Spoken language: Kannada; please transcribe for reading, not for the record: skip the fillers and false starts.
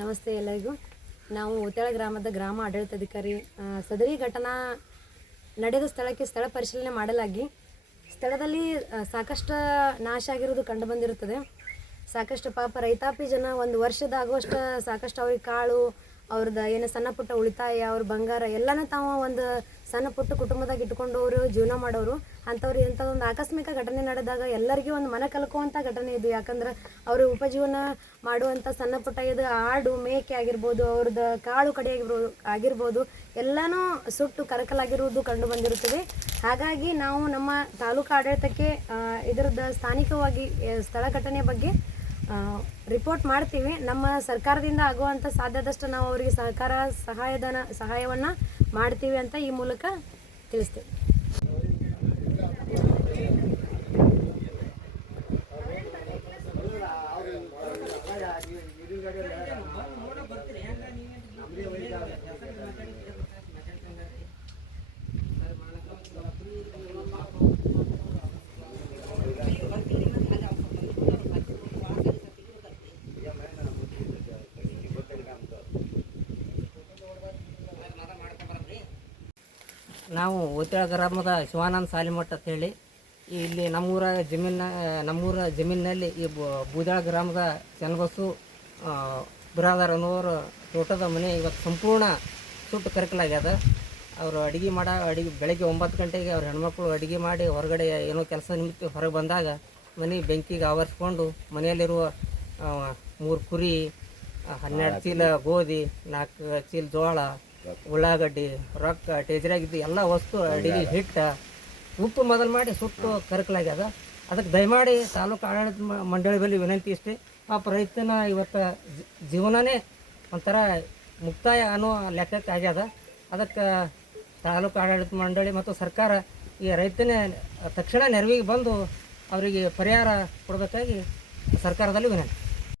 ನಮಸ್ತೆ ಎಲ್ಲರಿಗೂ. ನಾವು ಉತ್ಯಾಳ ಗ್ರಾಮದ ಗ್ರಾಮ ಆಡಳಿತಾಧಿಕಾರಿ. ಸದರಿ ಘಟನಾ ನಡೆದ ಸ್ಥಳಕ್ಕೆ ಸ್ಥಳ ಪರಿಶೀಲನೆ ಮಾಡಲಾಗಿ ಸ್ಥಳದಲ್ಲಿ ಸಾಕಷ್ಟು ನಾಶ ಆಗಿರುವುದು ಕಂಡು ಬಂದಿರುತ್ತದೆ. ಸಾಕಷ್ಟು ಪಾಪ ರೈತಾಪಿ ಜನ ಒಂದು ವರ್ಷದ ಆಗುವಷ್ಟು ಸಾಕಷ್ಟು ಅವ್ರಿಗೆ ಕಾಳು, ಅವ್ರದ್ದು ಏನು ಸಣ್ಣ ಪುಟ್ಟ ಉಳಿತಾಯ, ಅವ್ರ ಬಂಗಾರ ಎಲ್ಲನೂ ತಾವು ಒಂದು ಸಣ್ಣ ಪುಟ್ಟ ಕುಟುಂಬದಾಗ ಇಟ್ಕೊಂಡು ಅವರು ಜೀವನ ಮಾಡೋರು. ಅಂಥವ್ರು ಇಂಥದ್ದೊಂದು ಆಕಸ್ಮಿಕ ಘಟನೆ ನಡೆದಾಗ ಎಲ್ಲರಿಗೂ ಒಂದು ಮನ ಕಲ್ಕುವಂಥ ಘಟನೆ ಇದು. ಯಾಕಂದ್ರೆ ಅವರು ಉಪಜೀವನ ಮಾಡುವಂಥ ಸಣ್ಣ ಪುಟ್ಟ ಇದು ಆಡು ಮೇಕೆ ಆಗಿರ್ಬೋದು, ಅವ್ರದ್ದು ಕಾಳು ಕಡಿ ಆಗಿರ್ಬೋದು ಎಲ್ಲನೂ ಸುಟ್ಟು ಕರಕಲಾಗಿರುವುದು ಕಂಡು ಬಂದಿರುತ್ತದೆ. ಹಾಗಾಗಿ ನಾವು ನಮ್ಮ ತಾಲೂಕು ಆಡಳಿತಕ್ಕೆ ಇದರದ್ದು ಸ್ಥಾನಿಕವಾಗಿ ಸ್ಥಳ ಘಟನೆ ಬಗ್ಗೆ ರಿಪೋರ್ಟ್ ಮಾಡ್ತೀವಿ. ನಮ್ಮ ಸರ್ಕಾರದಿಂದ ಆಗುವಂಥ ಸಾಧ್ಯದಷ್ಟು ನಾವು ಅವರಿಗೆ ಸಹಾಯವನ್ನು ಮಾಡ್ತೀವಿ ಅಂತ ಈ ಮೂಲಕ ತಿಳಿಸ್ತೇವೆ. ನಾವು ಉತ್ಯಾಳ ಗ್ರಾಮದ ಶಿವಾನಂದ ಸಾಲಿಮಠ ಅಂತ ಹೇಳಿ ಇಲ್ಲಿ ನಮ್ಮೂರ ಜಮೀನಿನಲ್ಲಿ ಈ ಬೂದಾಳ ಗ್ರಾಮದ ಚನ್ನಬಸು ಬಿರಾದರ್ ಅನ್ನೋರು ತೋಟದ ಮನೆ ಇವತ್ತು ಸಂಪೂರ್ಣ ಸುಟ್ಟು ಕರಕಲಾಗ್ಯದ. ಅವರು ಅಡುಗೆ ಬೆಳಗ್ಗೆ 9 ಗಂಟೆಗೆ ಅವ್ರ ಹೆಣ್ಮಕ್ಳು ಅಡುಗೆ ಮಾಡಿ ಹೊರಗಡೆ ಏನೋ ಕೆಲಸ ನಿಮಿತ್ತ ಹೊರಗೆ ಬಂದಾಗ ಮನೆ ಬೆಂಕಿಗೆ ಆವರಿಸ್ಕೊಂಡು ಮನೆಯಲ್ಲಿರುವ 3 ಕುರಿ, 12 ಚೀಲ ಗೋಧಿ, 4 ಚೀಲ ಜೋಳ, ಉಳ್ಳಾಗಡ್ಡಿ, ರೊಕ್ಕ, ಟೇಜರಾಗಿದ್ದು ಎಲ್ಲ ವಸ್ತು, ಅಡಿಗೆ ಹಿಟ್ಟು, ಉಪ್ಪು ಮೊದಲು ಮಾಡಿ ಸುಟ್ಟು ಕರಕಲಾಗ್ಯದ. ಅದಕ್ಕೆ ದಯಮಾಡಿ ತಾಲೂಕು ಆಡಳಿತ ಮಂಡಳಿ ಬಳಿ ವಿನಂತಿ ಇಷ್ಟೇ. ಪಾಪ ರೈತನ ಇವತ್ತು ಜೀವನನೇ ಒಂಥರ ಮುಕ್ತಾಯ ಅನ್ನೋ ಲೆಕ್ಕಕ್ಕೆ ಆಗ್ಯದ. ಅದಕ್ಕೆ ತಾಲೂಕು ಆಡಳಿತ ಮಂಡಳಿ ಮತ್ತು ಸರ್ಕಾರ ಈ ರೈತನ ತಕ್ಷಣ ನೆರವಿಗೆ ಬಂದು ಅವರಿಗೆ ಪರಿಹಾರ ಕೊಡಬೇಕಾಗಿ ಸರ್ಕಾರದಲ್ಲಿ ವಿನಂತಿ.